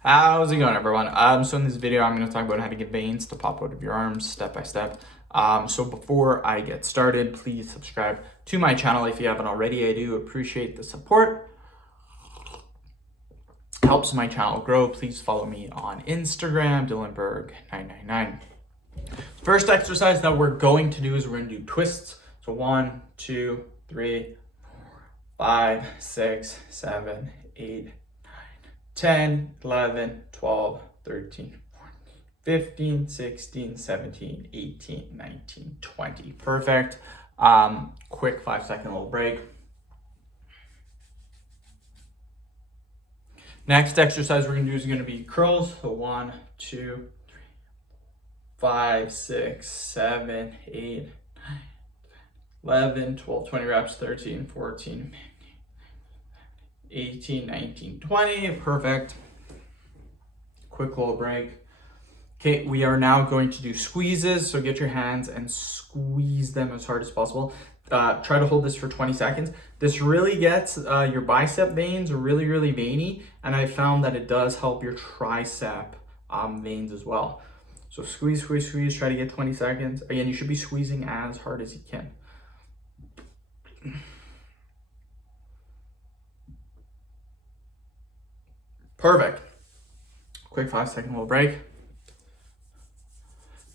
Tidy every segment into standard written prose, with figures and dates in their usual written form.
How's it going, everyone? So in this video, I'm going to talk about how to get veins to pop out of your arms step by step. So before I get started, please subscribe to my channel if you haven't already. I do appreciate the support. Helps my channel grow. Please follow me on Instagram, Dylanberg999. First exercise that we're going to do is we're going to do twists. So 1, 2, 3, 5, 6, 7, 8, 10, 11, 12, 13, 14, 15, 16, 17, 18, 19, 20. Perfect. Quick 5-second little break. Next exercise we're going to do is going to be curls. So 1, 2, 3, 5, 6, 7, 8, 9, 11, 12, 20 reps, 13, 14, 18, 19, 20. Perfect. Quick little break. Okay, we are now going to do squeezes. So get your hands and squeeze them as hard as possible. Try to hold this for 20 seconds. This really gets your bicep veins really, really veiny. And I found that it does help your tricep veins as well. So squeeze, squeeze, squeeze. Try to get 20 seconds. Again, you should be squeezing as hard as you can. Perfect. Quick 5-second little break.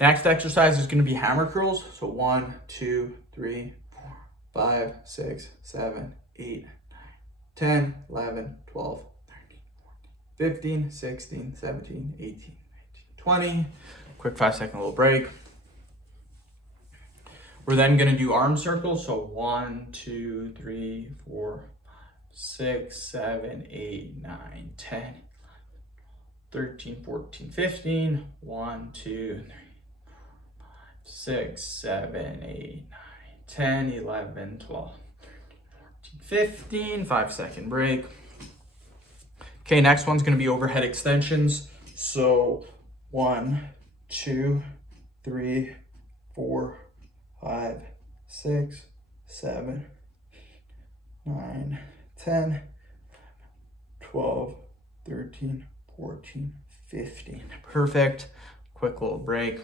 Next exercise is going to be hammer curls. So 1, 2, 3, 4, 5, 6, 7, 8, 9, 10, 11, 12, 13, 14, 15, 16, 17, 18, 19, 20. Quick 5-second little break. We're then going to do arm circles. So 1, 2, 3, 4, 6, 7, 8, 9, 10, 13, 14, 15. 1, 2, 3, 6, 7, 8, 9, 10, 11, 12, 13, 14, 15. 5-second break. Okay, next one's going to be overhead extensions. So 1, 2, 3, 4, 5, 6, 7, 9, 10, 12, 13, 14, 15. Perfect. Quick little break.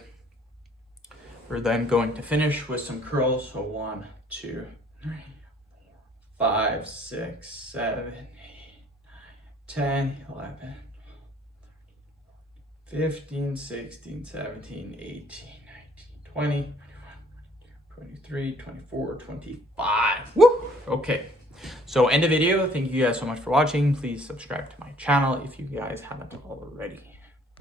We're then going to finish with some curls. So 1, 2, 3, 4, 5, 6, 7, 8, 9, 10, 11, 15, 16, 17, 18, 19, 20, 23, 24, 25. Woo! Okay. So end of video. Thank you guys so much for watching. Please subscribe to my channel if you guys haven't already.